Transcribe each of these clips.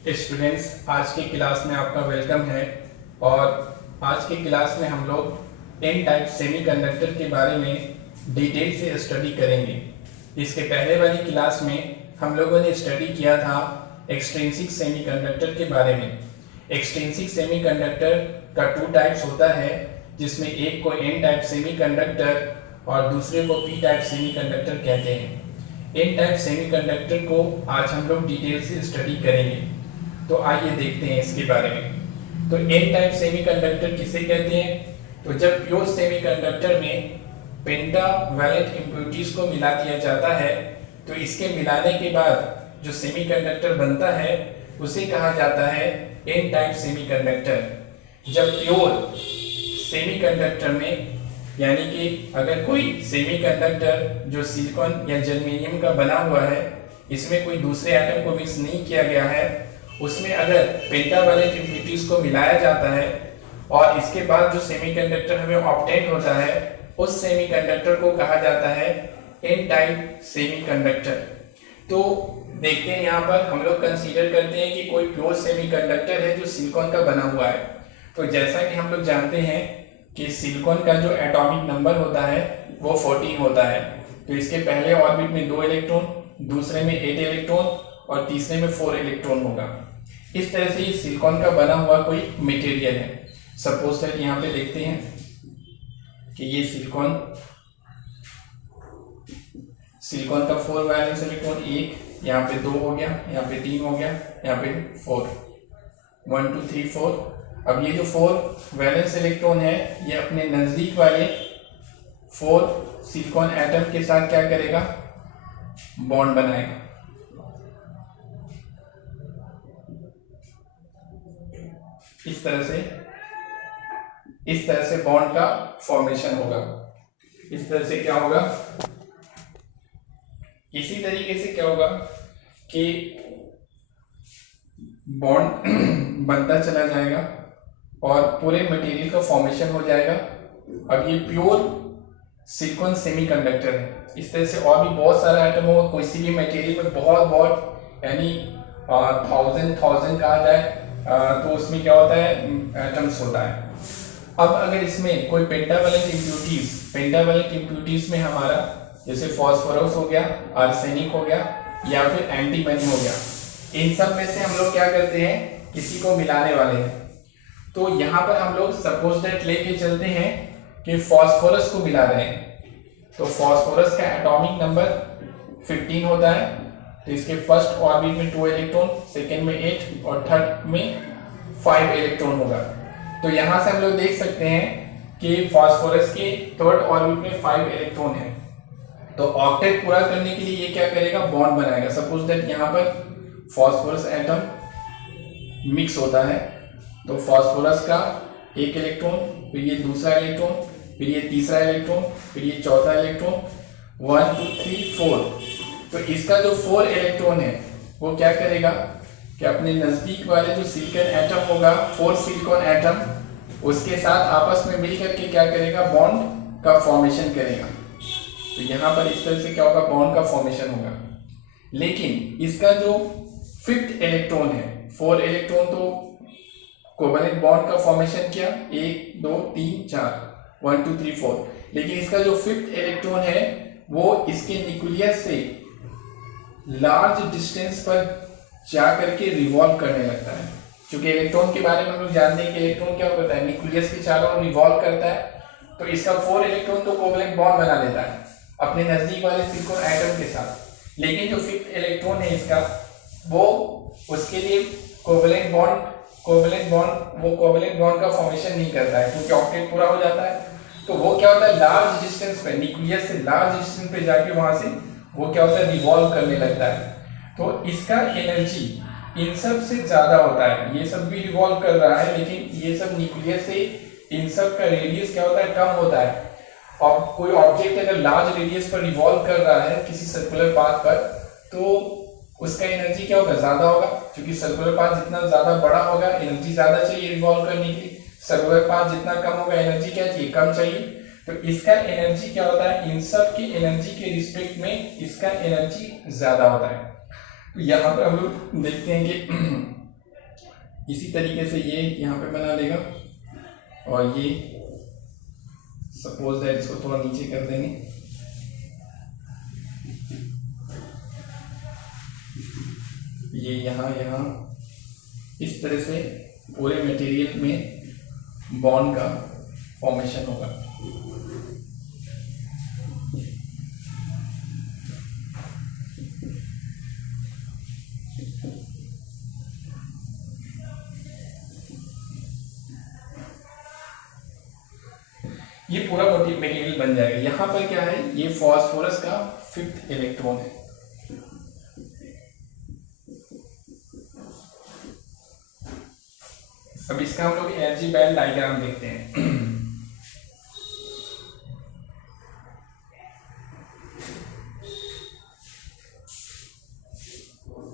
Students, आज की class में आपका वेलकम है। और आज की क्लास में हम लोग एन टाइप सेमीकंडक्टर के बारे में डिटेल से स्टडी करेंगे। इसके पहले वाली क्लास में हम लोगों ने स्टडी किया था एक्सट्रिंसिक सेमीकंडक्टर के बारे में। एक्सट्रिंसिक सेमीकंडक्टर का टू टाइप्स होता है, जिसमें एक को एन टाइप सेमीकंडक्टर और दूसरे को पी टाइप सेमीकंडक्टर कहते हैं। एन टाइप सेमीकंडक्टर को आज हम लोग डिटेल से स्टडी करेंगे, तो आइए देखते हैं इसके बारे में। तो एन टाइप सेमीकंडक्टर किसे कहते हैं? तो जब प्योर सेमीकंडक्टर में पेंटावैलेंट इम्प्यूरिटीज को मिला दिया जाता है, तो इसके मिलाने के बाद जो सेमीकंडक्टर बनता है उसे कहा जाता है एन टाइप सेमीकंडक्टर। जब प्योर सेमीकंडक्टर में, यानी कि अगर कोई सेमीकंडक्टर जो सिलिकॉन या जर्मेनियम का बना हुआ है, इसमें कोई दूसरे एटम को मिक्स नहीं किया गया है, उसमें अगर पेंटावैलेंट इम्प्यूरिटीज को मिलाया जाता है और इसके बाद जो सेमीकंडक्टर हमें ऑब्टेन होता है, उस सेमीकंडक्टर को कहा जाता है एन टाइप सेमीकंडक्टर। तो देखते हैं, यहाँ पर हम लोग कंसीडर करते हैं कि कोई प्योर सेमीकंडक्टर है जो सिलिकॉन का बना हुआ है। तो जैसा कि हम लोग जानते हैं कि सिलिकॉन का जो एटॉमिक नंबर होता है वो 14 होता है। तो इसके पहले ऑर्बिट में 2 इलेक्ट्रॉन, दूसरे में 8 इलेक्ट्रॉन और तीसरे में 4 इलेक्ट्रॉन होगा। इस तरह से ये सिलिकॉन का बना हुआ कोई मटेरियल है। सपोज दैट यहाँ पे देखते हैं कि ये सिलिकॉन का 4 वैलेंस इलेक्ट्रॉन, एक यहाँ पे 2 हो गया, यहाँ पे 3 हो गया, यहाँ पे 4, 1 2 3 4। अब ये जो 4 वैलेंस इलेक्ट्रॉन है, ये अपने नजदीक वाले 4 सिलिकॉन एटम के साथ क्या करेगा? बॉन्ड बनाएगा। इस तरह से बॉन्ड का फॉर्मेशन होगा। इस तरह से क्या होगा? इसी तरीके से क्या होगा कि बॉन्ड बनता चला जाएगा और पूरे मटेरियल का फॉर्मेशन हो जाएगा। अब ये प्योर सिलिकॉन सेमीकंडक्टर है। इस तरह से और भी बहुत सारा आइटम होगा। किसी भी मटेरियल में बहुत यानी थाउजेंड कहा जाए तो उसमें क्या होता है? एटम्स होता है। अब अगर इसमें कोई पेंटावैलेंट इम्प्यूरिटीज में हमारा जैसे फास्फोरस हो गया, आर्सेनिक हो गया या फिर एंटीमनी हो गया, इन सब में से हम लोग क्या करते हैं? किसी को मिलाने वाले हैं। तो यहाँ पर हम लोग सपोज दैट लेके चलते हैं कि फास्फोरस को मिला रहे हैं। तो फास्फोरस का एटॉमिक नंबर 15 होता है। तो इसके फर्स्ट ऑर्बिट में 2 इलेक्ट्रॉन, सेकेंड में 8 और थर्ड में 5 इलेक्ट्रॉन होगा। तो यहां से हम लोग देख सकते हैं कि फास्फोरस के थर्ड ऑर्बिट में 5 इलेक्ट्रॉन है। तो ऑक्टेट पूरा करने के लिए ये क्या करेगा? बॉन्ड बनाएगा। सपोज दैट यहाँ पर फास्फोरस एटम मिक्स होता है, तो फास्फोरस का 1 इलेक्ट्रॉन, फिर ये दूसरा इलेक्ट्रॉन, फिर ये तीसरा इलेक्ट्रॉन, फिर ये चौथा इलेक्ट्रॉन, 1 2 3 4। तो इसका जो 4 इलेक्ट्रॉन है वो क्या करेगा कि अपने नजदीक वाले जो सिलिकॉन एटम होगा, 4 सिलिकॉन एटम, उसके साथ आपस में मिलकर के क्या करेगा? बॉन्ड का फॉर्मेशन करेगा। तो यहाँ पर इस तरह से क्या होगा? बॉन्ड का फॉर्मेशन होगा। लेकिन इसका जो 5th इलेक्ट्रॉन है, 4 इलेक्ट्रॉन तो कोवैलेंट बॉन्ड का फॉर्मेशन किया, 1 2 3 4, 1 2 3 4। लेकिन इसका जो 5th इलेक्ट्रॉन है वो इसके न्यूक्लियस से लार्ज डिस्टेंस पर जा करके रिवॉल्व करने लगता है। क्योंकि इलेक्ट्रॉन के बारे में हम लोग जानते हैं कि इलेक्ट्रॉन क्या करता है? न्यूक्लियस के चारों ओर रिवॉल्व करता है। तो इसका 4 इलेक्ट्रॉन तो कोवैलेंट बॉन्ड बना लेता है अपने नजदीक वाले सिलिकॉन एटम के साथ। लेकिन जो 5th इलेक्ट्रॉन है इसका, वो उसके लिए कोवैलेंट बॉन्ड का फॉर्मेशन नहीं करता है, क्योंकि ऑक्टेट पूरा हो जाता है। तो वो क्या होता है? लार्ज डिस्टेंस पे, न्यूक्लियस से लार्ज डिस्टेंस पे जाके वहां से वो क्या होता है? रिवॉल्व करने लगता है। तो इसका एनर्जी इन सब से ज्यादा होता है। ये सब भी रिवॉल्व कर रहा है, लेकिन ये सब न्यूक्लियस से इन सब का रेडियस क्या होता है? कम होता है। और कोई ऑब्जेक्ट अगर लार्ज रेडियस पर रिवॉल्व कर रहा है किसी सर्कुलर पाथ पर, तो उसका एनर्जी क्या होगा? ज्यादा होगा। क्योंकि सर्कुलर पाथ जितना ज्यादा बड़ा होगा, एनर्जी ज्यादा चाहिए रिवॉल्व करने के लिए। सर्कुलर पाथ जितना कम होगा, एनर्जी क्या चाहिए? कम चाहिए। तो इसका एनर्जी क्या होता है? इन सब की एनर्जी के रिस्पेक्ट में इसका एनर्जी ज्यादा होता है। तो यहाँ पर हम लोग देखते हैं कि इसी तरीके से ये यहाँ पे बना लेगा और ये सपोज दैट इसको थोड़ा नीचे कर देंगे, ये यहाँ इस तरह से पूरे मटेरियल में बॉन्ड का फॉर्मेशन होगा। ये पूरा मटेरियल बन जाएगा। यहाँ पर क्या है, ये फास्फोरस का 5th इलेक्ट्रॉन है। अब इसका हम लोग एनर्जी बैंड डायग्राम देखते हैं।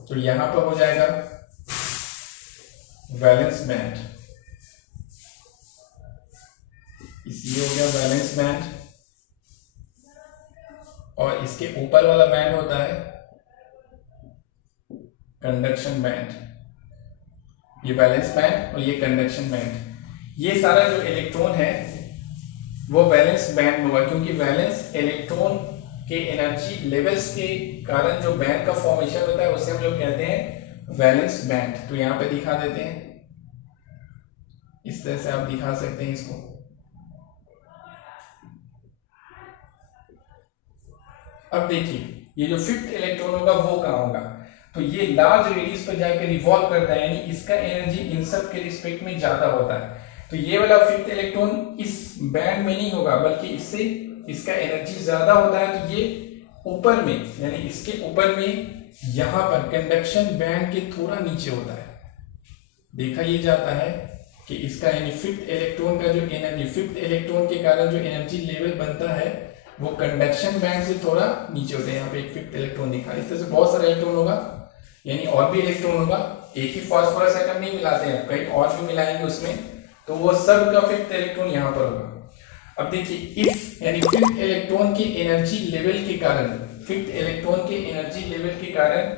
तो यहां पर हो जाएगा वैलेंस बैंड, इसलिए हो गया वैलेंस बैंड, और इसके ऊपर वाला बैंड होता है कंडक्शन बैंड। ये वैलेंस बैंड और ये कंडक्शन बैंड। ये सारा जो इलेक्ट्रॉन है वो वैलेंस बैंड में होगा, क्योंकि वैलेंस इलेक्ट्रॉन के एनर्जी लेवल्स के कारण जो बैंड का फॉर्मेशन होता है उसे हम लोग कहते हैं वैलेंस बैंड। तो यहां पे दिखा देते हैं, इस तरह से आप दिखा सकते हैं इसको। अब देखिए ये जो 5th इलेक्ट्रॉन होगा वो कहां होगा, तो ये लार्ज रेडियस पर जाकर रिवॉल्व करता है, यानी इसका एनर्जी इन सब के रिस्पेक्ट में ज्यादा होता है। तो ये वाला 5th इलेक्ट्रॉन इस बैंड में नहीं होगा, बल्कि इससे इसका एनर्जी ज्यादा होता है। तो ये ऊपर में, यानी इसके ऊपर में यहां पर कंडक्शन बैंड के थोड़ा नीचे होता है। देखा ये जाता है कि इसका यानी 5th इलेक्ट्रॉन का जो एनर्जी, 5th इलेक्ट्रॉन के कारण जो एनर्जी लेवल बनता है वो कंडक्शन बैंड से थोड़ा नीचे होता है। यहाँ पे एक 5th इलेक्ट्रॉन दिखा, इस तरह से बहुत सारे इलेक्ट्रॉन होगा, यानी और भी इलेक्ट्रॉन होगा। एक ही फास्फोरस एटम नहीं मिलाते हैं, कई और भी मिलाएंगे उसमें, तो वो सब का 5th इलेक्ट्रॉन यहाँ पर होगा। अब देखिए इस यानी 5th इलेक्ट्रॉन के एनर्जी लेवल के कारण, 5th इलेक्ट्रॉन के एनर्जी लेवल के कारण,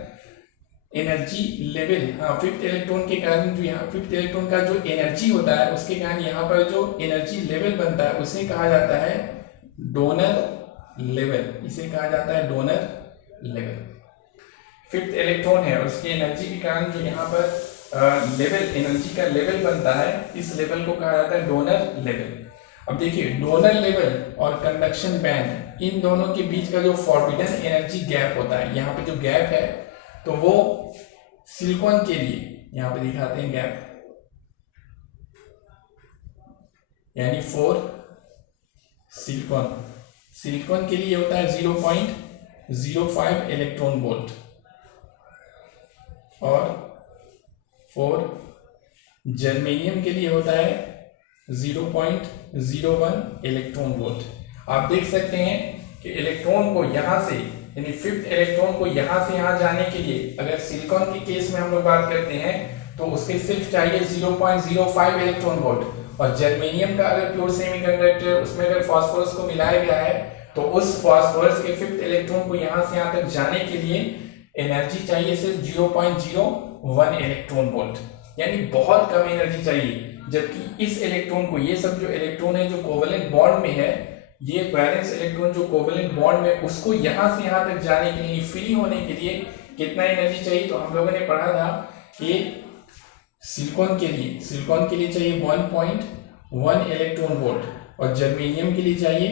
एनर्जी लेवल, हाँ 5th इलेक्ट्रॉन के कारण जो यहाँ 5th इलेक्ट्रॉन का जो एनर्जी होता है उसके कारण यहाँ पर जो एनर्जी लेवल बनता है उसे कहा जाता है डोनर लेवल। इसे कहा जाता है डोनर लेवल। 5th इलेक्ट्रॉन है, उसकी एनर्जी के कारण जो यहाँ पर लेवल, एनर्जी का लेवल बनता है, इस लेवल को कहा जाता है डोनर लेवल। अब देखिए डोनर लेवल और कंडक्शन बैंड, इन दोनों के बीच का जो फॉरबिडन एनर्जी गैप होता है, यहाँ पे जो गैप है तो वो सिलिकॉन के लिए यहाँ पे दिखाते हैं गैप, यानी फॉर सिलिकॉन के लिए होता है 0.05 इलेक्ट्रॉन वोल्ट, और फॉर जर्मेनियम के लिए होता है 0.01 इलेक्ट्रॉन वोल्ट। आप देख सकते हैं कि इलेक्ट्रॉन को यहां से, यानी 5th इलेक्ट्रॉन को यहां से यहां जाने के लिए, अगर सिलिकॉन के केस में हम लोग बात करते हैं तो उसके सिर्फ चाहिए 0.05 इलेक्ट्रॉन वोल्ट, और जर्मेनियम का अगर प्योर सेमीकंडक्टर, उसमें अगर फास्फोरस को मिलाया गया है तो उस फास्फोरस के 5th इलेक्ट्रॉन को यहां से यहां तक जाने के लिए एनर्जी चाहिए सिर्फ 0.01 इलेक्ट्रॉन वोल्ट, यानी बहुत कम एनर्जी चाहिए। जबकि इस इलेक्ट्रॉन को, ये सब जो इलेक्ट्रॉन है जो कोवेलेंट बॉन्ड में है, ये वैलेंस इलेक्ट्रॉन जो कोवेलेंट बॉन्ड में, उसको यहां से यहां तक जाने के लिए, फ्री होने के लिए कितना एनर्जी चाहिए, तो हम लोगों ने पढ़ा था कि सिलिकॉन के लिए चाहिए 1.1 इलेक्ट्रॉन वोल्ट, और जर्मेनियम के लिए चाहिए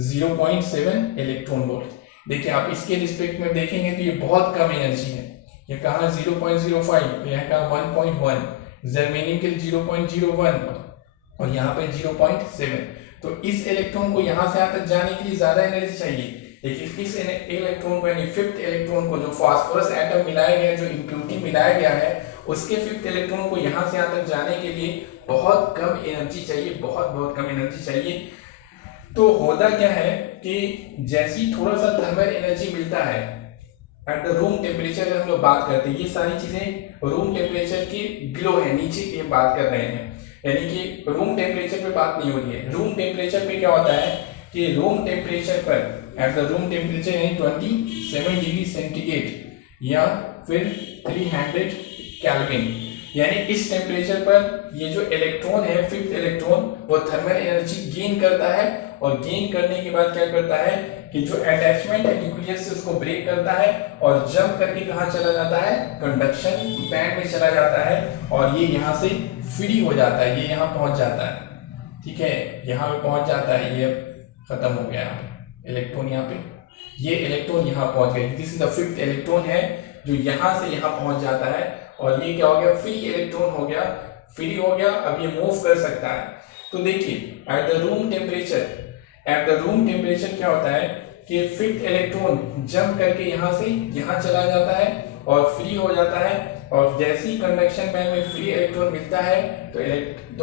0.7 इलेक्ट्रॉन वोल्ट। देखिए आप इसके रिस्पेक्ट में देखेंगे तो ये बहुत कम एनर्जी है। ये कहा 0.05, तो यहाँ कहा 1.1, जर्मेनियम के लिए 0.01, और यहाँ पे 0.7। तो इस इलेक्ट्रॉन को यहाँ से यहाँ तक जाने के लिए ज्यादा एनर्जी चाहिए, लेकिन इस इलेक्ट्रॉन को, यानी 5th इलेक्ट्रॉन को, जो फास्फोरस एटम मिलाया गया है, जो इम्प्यूरिटी मिलाया गया है, उसके 5th इलेक्ट्रॉन को यहाँ से यहाँ तक जाने के लिए बहुत कम एनर्जी चाहिए, बहुत कम एनर्जी चाहिए। तो होता क्या है कि जैसे ही थोड़ा सा थर्मल एनर्जी मिलता है एट द रूम टेम्परेचर, हम लोग बात करते हैं, ये सारी चीजें रूम टेम्परेचर के बिलो है, नीचे की बात कर रहे हैं, यानी कि रूम टेम्परेचर पे बात नहीं हो रही है। रूम टेम्परेचर पे क्या होता है कि रूम टेम्परेचर पर, एट द रूम टेम्परेचर यानी 27 डिग्री सेंटीग्रेड या फिर 300 केल्विन, यानी इस टेम्परेचर पर ये जो इलेक्ट्रॉन है, फिफ्थ इलेक्ट्रॉन, वो थर्मल एनर्जी गेन करता है और गेन करने के बाद क्या करता है कि जो अटैचमेंट है न्यूक्लियस से उसको ब्रेक करता है और जंप करके कहाँ चला जाता है, कंडक्शन बैंड में चला जाता है और ये यहाँ से फ्री हो जाता है, ये यहाँ पहुंच जाता है। ठीक है, यहाँ पे पहुंच जाता है, ये खत्म हो गया इलेक्ट्रॉन, यहाँ पे ये इलेक्ट्रॉन यहाँ पहुंच गए, this is the fifth electron है जो यहाँ से यहाँ पहुंच जाता है और ये क्या हो गया, फ्री इलेक्ट्रॉन हो गया, फ्री हो गया। अब ये मूव कर सकता है। तो देखिए एट द रूम टेम्परेचर क्या होता है कि फिफ्थ इलेक्ट्रॉन जंप करके यहाँ से यहाँ चला जाता है और फ्री हो जाता है और जैसे ही कंडक्शन बैंड में फ्री इलेक्ट्रॉन मिलता है तो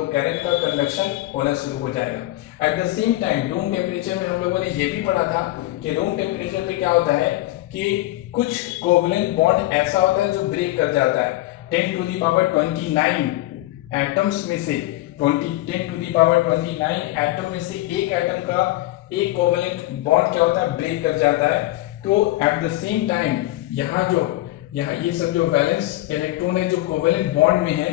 करंट का कंडक्शन होना शुरू हो जाएगा। At the same time room temperature में हम लोगों ने ये भी पढ़ा था कि रूम टेम्परेचर पे क्या होता है कि कुछ कोवलेंट बॉन्ड ऐसा होता है जो ब्रेक कर जाता है। 10 to the power 29 एटम्स में से 10 to the power 29 एटम में से एक एटम का एक कोवलेंट बॉन्ड क्या होता है, ब्रेक कर जाता है। तो एट द सेम टाइम यहाँ ये सब जो वैलेंस इलेक्ट्रॉन है जो कोवलेंट बॉन्ड में है,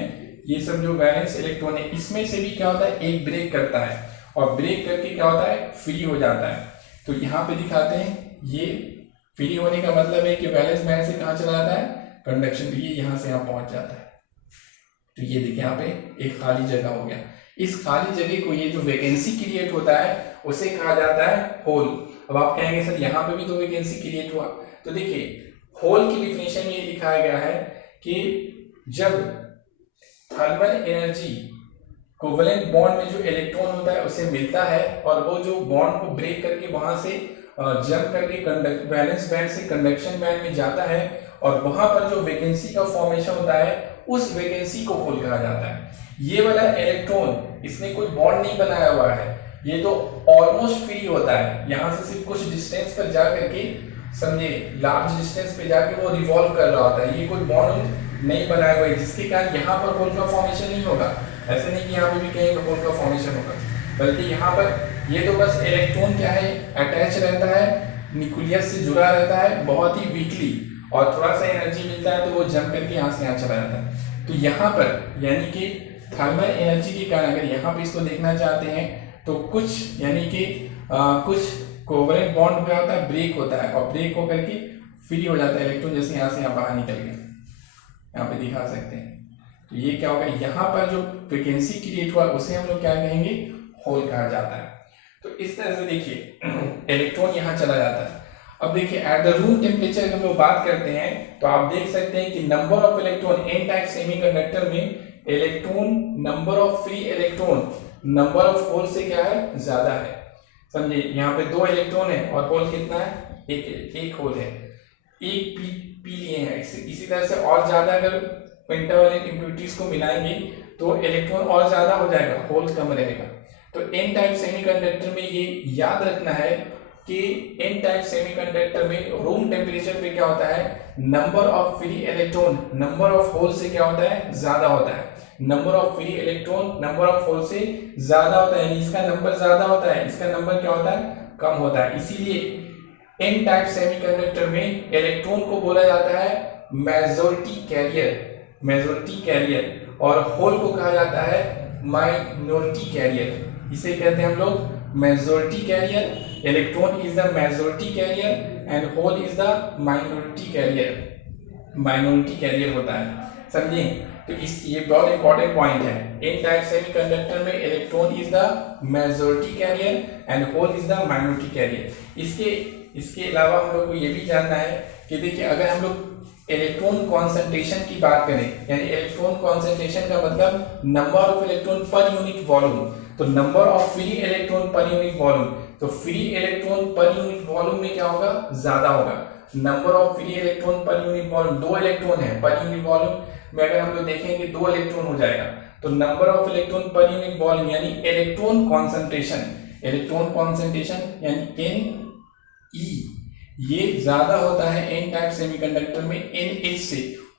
ये सब जो वैलेंस इलेक्ट्रॉन है इसमें से भी क्या होता है, एक ब्रेक करता है और ब्रेक करके क्या होता है, फ्री हो जाता है। तो यहाँ पे दिखाते हैं, ये फ्री होने का मतलब है कि वैलेंस बैंड से कहाँ चला जाता है, कंडक्शन, ये यहाँ से यहाँ पहुंच जाता है। तो ये देखिए यहाँ पे एक खाली जगह हो गया। इस खाली जगह को, ये जो वैकेंसी क्रिएट होता है उसे कहा जाता है होल। अब आप कहेंगे सर यहाँ पे भी तो वैकेंसी क्रिएट हुआ, तो देखिए होल की डिफिनेशन में ये लिखाया गया है कि जब थर्मल एनर्जी कोवलेंट बॉन्ड में जो इलेक्ट्रॉन होता है उसे मिलता है और वो जो बॉन्ड को ब्रेक करके वहां से जंप करके वैलेंस बैंड से कंडक्शन बैंड में जाता है और वहां पर जो वैकेंसी का फॉर्मेशन होता है उस वैकेंसी को होल कहा जाता है। ये वाला इलेक्ट्रॉन इसने कोई बॉन्ड नहीं बनाया हुआ है, ये तो ऑलमोस्ट फ्री होता है, यहाँ से सिर्फ कुछ डिस्टेंस पर जा करके, समझे, लार्ज डिस्टेंस पे जाके वो रिवॉल्व कर रहा होता है, ये कोई बॉन्ड नहीं बनाया हुआ है, जिसके कारण यहाँ पर होल का फॉर्मेशन नहीं होगा। ऐसे नहीं कि यहाँ पे भी कहीं होल का फॉर्मेशन होगा, बल्कि यहाँ पर ये तो बस इलेक्ट्रॉन क्या है, अटैच रहता है, न्यूक्लियस से जुड़ा रहता है बहुत ही वीकली, और थोड़ा सा एनर्जी मिलता है तो वो जंप करके यहाँ से यहाँ चला जाता है। तो यहाँ पर यानी कि थर्मल एनर्जी के कारण अगर यहाँ पे इसको देखना चाहते हैं तो कुछ यानी कि कुछ कोवलेंट बॉन्ड क्या होता है, ब्रेक होता है और ब्रेक होकर के फ्री हो जाता है इलेक्ट्रॉन, जैसे यहाँ से यहाँ बाहर निकल गए, यहाँ पे दिखा सकते हैं। तो ये क्या होगा, यहाँ पर जो वैकेंसी क्रिएट हुआ उसे हम लोग क्या कहेंगे, होल कहा जाता है। तो इस तरह से देखिए इलेक्ट्रॉन यहाँ चला जाता है। अब देखिए एट द रूम टेम्परेचर हम लोग बात करते हैं तो आप देख सकते हैं कि number of electron n type semiconductor में electron, number of free electron number of hole से क्या है, ज्यादा है। समझे, यहाँ पे 2 इलेक्ट्रॉन है और होल कितना है, एक होल है, एक पी लिए हैं। इसी तरह से और ज्यादा अगर पेंटावैलेंट इम्प्यूरिटीज को मिलाएंगे तो इलेक्ट्रॉन और ज्यादा हो जाएगा, होल कम रहेगा। तो एन टाइप सेमीकंडक्टर में ये याद रखना है कि एन टाइप सेमीकंडक्टर में रूम टेम्परेचर पे क्या होता है, number of free electron number of hole से क्या होता है, ज्यादा होता है। Number of free electron number of hole से ज्यादा होता है, यानी इसका नंबर ज्यादा होता है, इसका नंबर क्या होता है, कम होता है। इसीलिए एन टाइप सेमीकंडक्टर में इलेक्ट्रॉन को बोला जाता है मेजॉरिटी कैरियर और होल को कहा जाता है माइनॉरिटी कैरियर। इसे कहते हैं हम लोग majority carrier, electron is the majority carrier and hole is the minority carrier होता है, समझे। तो ये बहुत इंपॉर्टेंट पॉइंट है। एन टाइप सेमीकंडक्टर में electron is the majority carrier and hole is the minority carrier. इसके अलावा हम लोग को ये भी जानना है कि देखिए अगर हम लोग इलेक्ट्रॉन कॉन्सेंट्रेशन की बात करें, यानी इलेक्ट्रॉन कॉन्सेंट्रेशन का मतलब नंबर ऑफ इलेक्ट्रॉन पर यूनिट वॉल्यूम, तो नंबर ऑफ फ्री इलेक्ट्रॉन पर यूनिट वॉल्यूम, तो फ्री इलेक्ट्रॉन पर यूनिट वॉल्यूम में क्या होगा, ज्यादा होगा। नंबर ऑफ फ्री इलेक्ट्रॉन पर यूनिट वॉल्यूम, 2 इलेक्ट्रॉन है पर यूनिट वॉल्यूम में, अगर हम लोग देखेंगे 2 इलेक्ट्रॉन हो जाएगा, तो नंबर ऑफ इलेक्ट्रॉन पर यूनिट वॉल्यूम यानी इलेक्ट्रॉन कॉन्सेंट्रेशन यानी एन ये ज्यादा होता है एन टाइप सेमीकंडक्टर में एन से,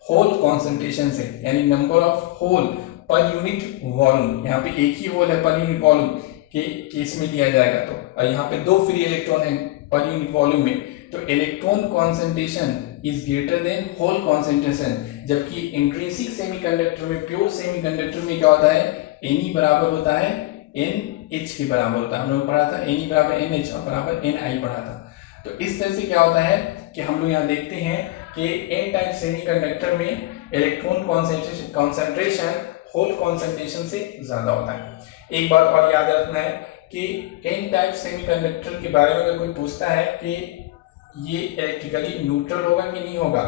होल कॉन्सेंट्रेशन से, यानी नंबर ऑफ होल पर यूनिट वॉल्यूम। यहाँ पे एक ही होल है पर यूनिट वॉल्यूम के केस में लिया जाएगा तो, और यहाँ पे 2 फ्री इलेक्ट्रॉन है पर यूनिट वॉल्यूम में, तो electron concentration is greater than hole concentration, जबकि इंट्रिंसिक सेमीकंडक्टर में, प्योर सेमीकंडक्टर में क्या होता है, Ne बराबर होता है NH के बराबर होता है। हम लोग पढ़ा था Ne बराबर NH और बराबर Ni पढ़ा था। तो इस तरह से क्या होता है कि हम लोग यहाँ देखते हैं कि एन टाइप सेमीकंडक्टर में इलेक्ट्रॉन कॉन्सेंट्रेशन होल कॉन्सेंट्रेशन से ज्यादा होता है। एक बात और याद रखना है कि एन टाइप सेमीकंडक्टर के बारे में अगर कोई पूछता है कि ये इलेक्ट्रिकली न्यूट्रल होगा कि नहीं होगा,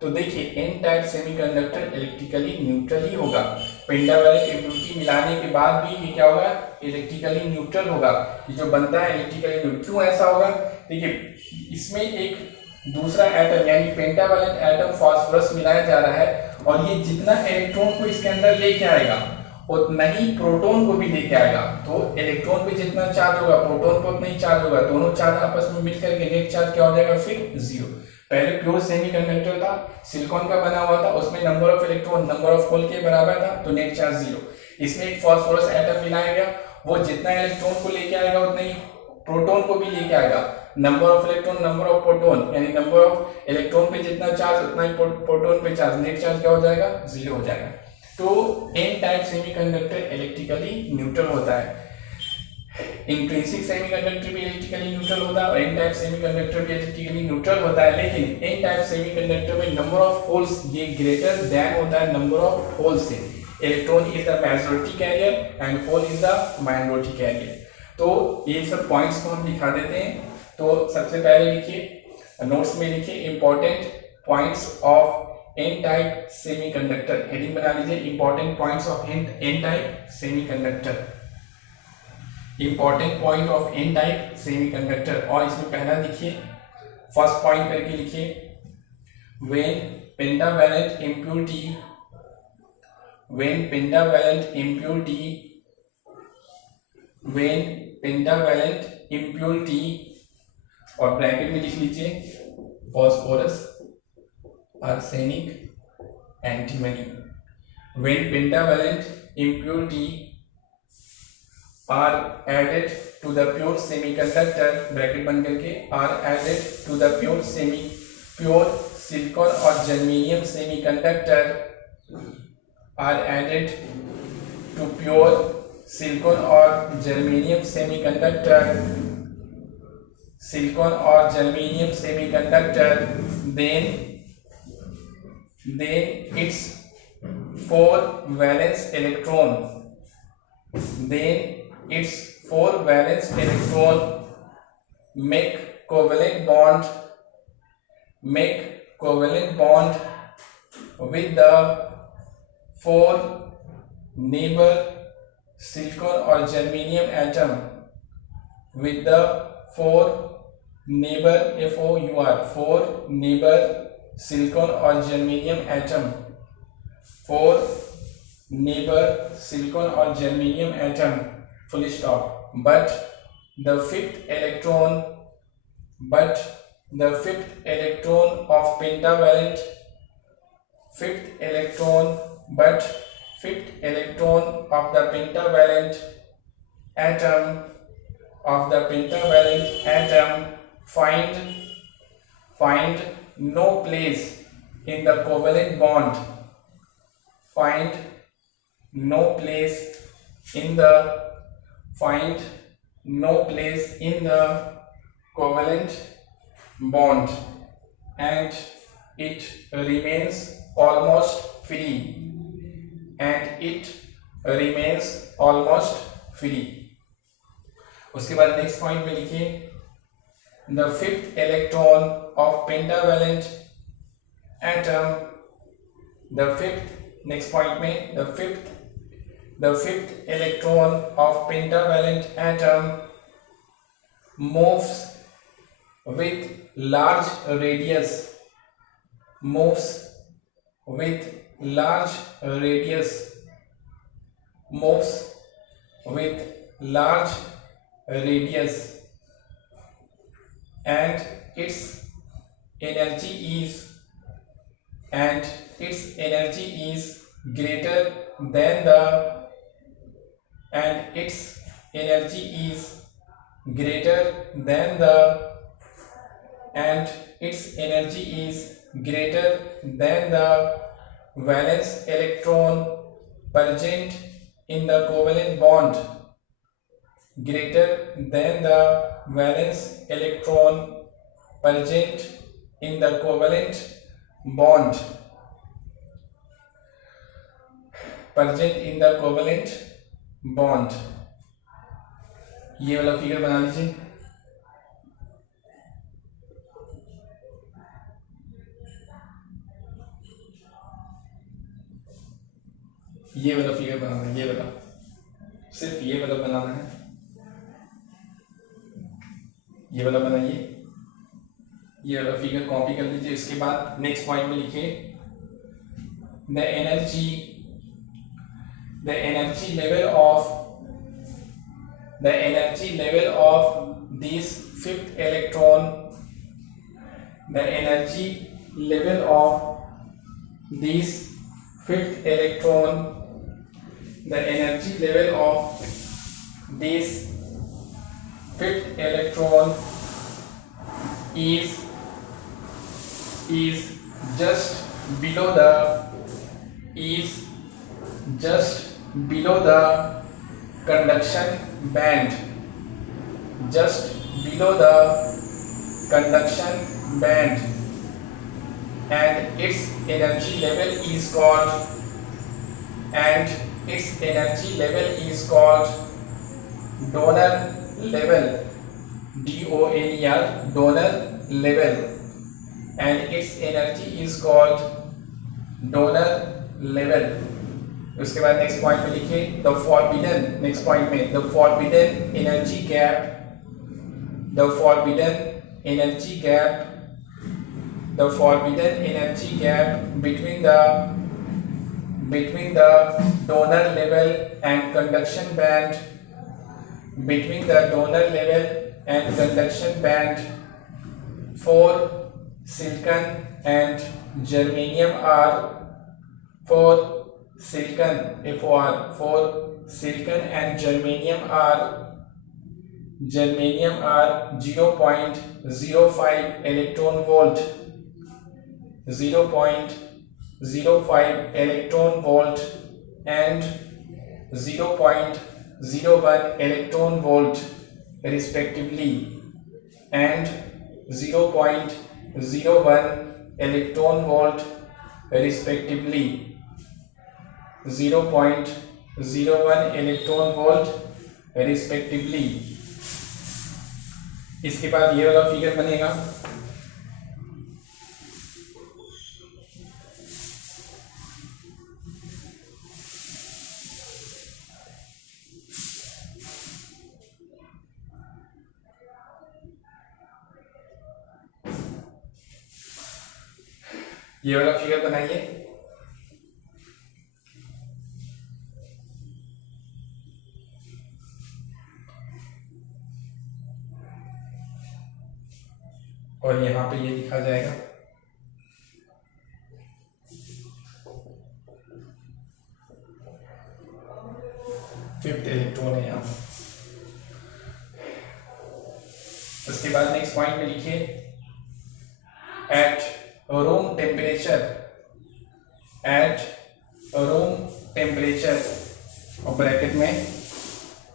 तो देखिए n type semiconductor electrically neutral ही होगा। पेंटावैलेंट इम्प्योरिटी मिलाने के बाद भी ये क्या होगा, इलेक्ट्रिकली न्यूट्रल होगा। ये जो बनता है इलेक्ट्रिकली न्यूट्रल, क्यों ऐसा होगा, देखिए इसमें एक दूसरा एटम यानी पेंटावैलेंट एटम फास्फोरस मिलाया जा रहा है, और ये जितना इलेक्ट्रॉन को इसके अंदर लेके आएगा उतना ही प्रोटॉन को भी लेके आएगा। तो इलेक्ट्रॉन पे जितना चार्ज होगा प्रोटॉन पे उतना ही चार्ज होगा, दोनों चार्ज आपस में मिलकर के नेट चार्ज क्या हो जाएगा, फिर जीरो। पहले प्योर सेमीकंडक्टर था, सिलिकॉन का बना हुआ था, उसमें number of electron number of hole के बराबर था, तो नेट चार्ज जीरो। इसमें एक फास्फोरस एटम मिलाया गया, वो जितना इलेक्ट्रॉन को लेके आएगा उतना ही प्रोटॉन को भी लेके आएगा। Number of electron number of proton, यानी नंबर ऑफ इलेक्ट्रॉन पे जितना चार्ज उतना ही प्रोटॉन पे चार्ज, नेट चार्ज क्या हो जाएगा, जीरो हो जाएगा। तो N type semiconductor electrically neutral होता है। इंट्रिंसिक सेमीकंडक्टर भी इलेक्ट्रिकली न्यूट्रल होता है और एन टाइप सेमीकंडक्टर भी इलेक्ट्रिकली न्यूट्रल होता है, लेकिन एन टाइप सेमीकंडक्टर में नंबर ऑफ होल्स ये ग्रेटर देन होता है नंबर ऑफ होल्स से। Electron is the majority carrier and hole is the minority carrier. तो ये सब पॉइंट्स को हम दिखा देते हैं। तो सबसे पहले लिखिए, नोट्स में लिखिए important points of N type semiconductor, heading बना लीजिए important points of N type semiconductor, important point of N type semiconductor. और इसमें पहला लिखिए, फर्स्ट पॉइंट करके लिखिए, when pentavalent impurity, when pentavalent impurity, when pentavalent impurity, और ब्रैकेट में लिख लीजिए phosphorus, arsenic, antimony. When pentavalent impurity are added to the pure semiconductor, bracket बंद करके, are added to the pure silicon और germanium semiconductor, are added to pure silicon और germanium semiconductor, silicon और germanium semiconductor, then its 4 valence electron, then its 4 valence electron make covalent bond with the 4 neighbor silicon or germanium atom, with the 4 neighbor four neighbor silicon or germanium atom, 4 neighbor silicon or germanium atom, full stop. But the fifth electron of pentavalent, fifth electron of the pentavalent atom find no place in the covalent bond, find no place in the covalent bond, and it remains almost free, उसके बाद next point में लिखिए, the fifth electron of pentavalent atom, next point में the fifth electron of pentavalent atom moves with large radius, and its energy is greater than the and its energy is greater than the valence electron present in the covalent bond, greater than the valence electron present in the covalent bond, present in the covalent bond। ये वाला figure बना लीजिए। ये वाला figure बनाना है, ये वाला, सिर्फ ये वाला बनाना है। ये वाला बनाइए, ये वाला फिगर कॉपी कर लीजिए। इसके बाद नेक्स्ट पॉइंट में लिखिए the energy level of this fifth electron, the energy level of this fifth electron, the energy level of this fifth electron is just below the conduction band, just below the conduction band, and its energy level is called donor level, DONER, donor level, and its energy is called donor level। उसके बाद next point में लिखिए the forbidden, next point में the forbidden energy gap between the donor level and conduction band, for silicon and germanium are 0.05 electron volt, 0.05 electron volt and 0.01 electron volt respectively, and 0.01 electron volt respectively, 0.01 electron volt respectively। इसके बाद ये वाला figure बनेगा, ये वाला figure बनाइए। और यहां पे ये लिखा जाएगा फिफ्थ इलेक्ट्रॉन है यहां। उसके बाद नेक्स्ट पॉइंट में लिखिए एट रूम टेम्परेचर और ब्रैकेट में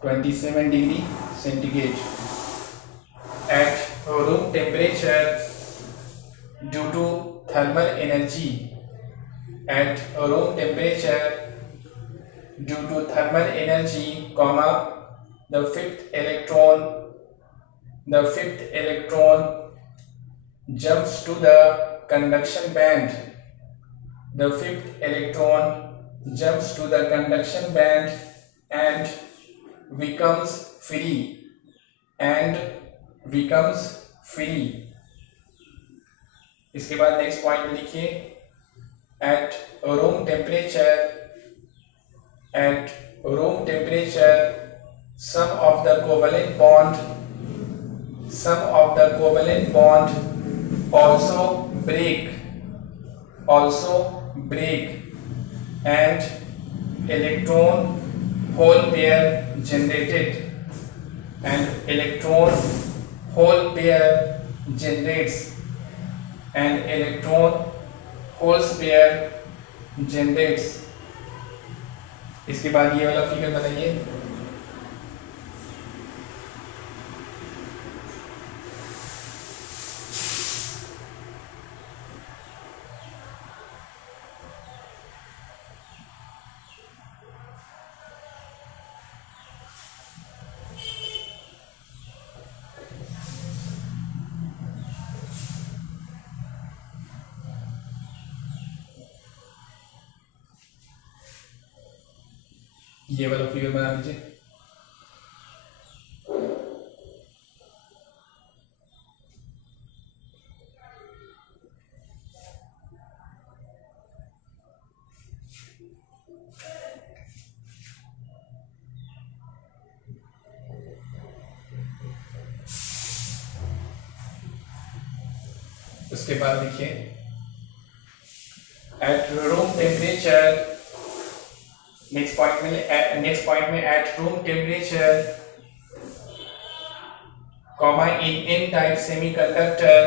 27 degree centigrade, at room temperature due to thermal energy, comma the fifth electron jumps to the conduction band, and becomes free, इसके बाद नेक्स्ट पॉइंट में लिखिए at room temperature some of the covalent bond also break, and electron hole pair generates, and electron holes pair generates। इसके बाद ये वाला figure बनाइए। ये वाला फिगर बना लीजिए। उसके बाद लिखिए at room temperature. Next point में at room temperature comma in n type semiconductor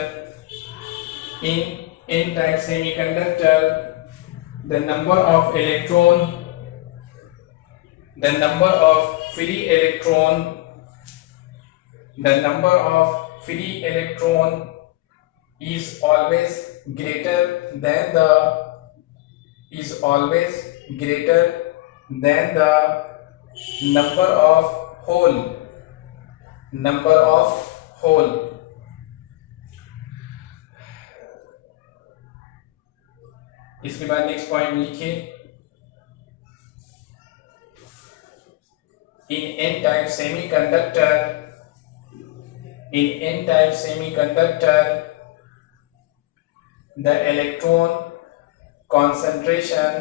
the number of free electron is always greater than the number of hole। इसके बाद नेक्स्ट पॉइंट लिखिए in n type semiconductor the electron concentration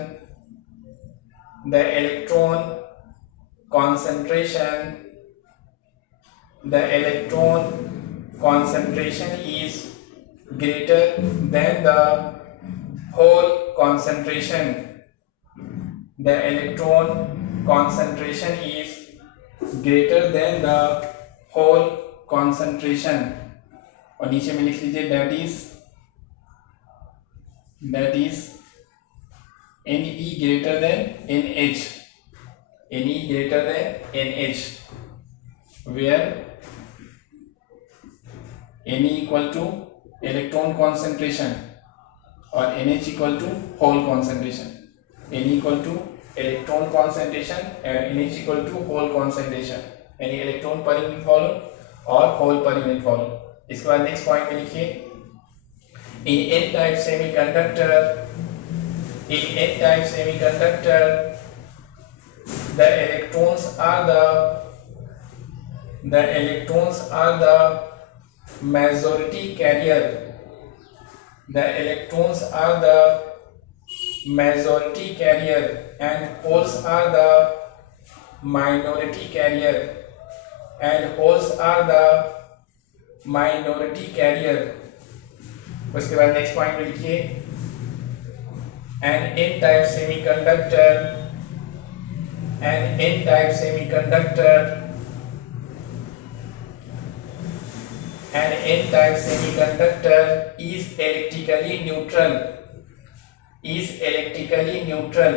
is greater than the whole concentration। The electron concentration is greater than the whole concentration। और नीचे में लिख लीजिए that is Ne greater than NH, where Ne equal to electron concentration और NH equal to whole concentration। Ne equal to electron concentration and NH equal to whole concentration, यानी electron पर unit volume और whole पर unit volume. इसके बाद next point में लिखिए in n type semiconductor the electrons are the majority carrier and holes are the minority carrier। उसके बाद नेक्स्ट पॉइंट में लिखिए an n type semiconductor is electrically neutral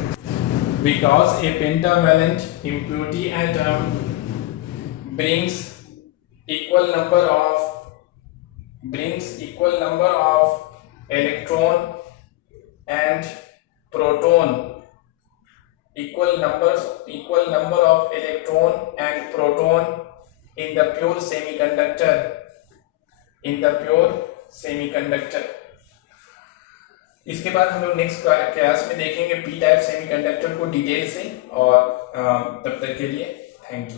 because a pentavalent impurity atom brings equal number of electron and proton in the pure semiconductor। इसके बाद हम लोग next class में देखेंगे पी टाइप सेमीकंडक्टर को डिटेल से। और तब तक के लिए थैंक यू।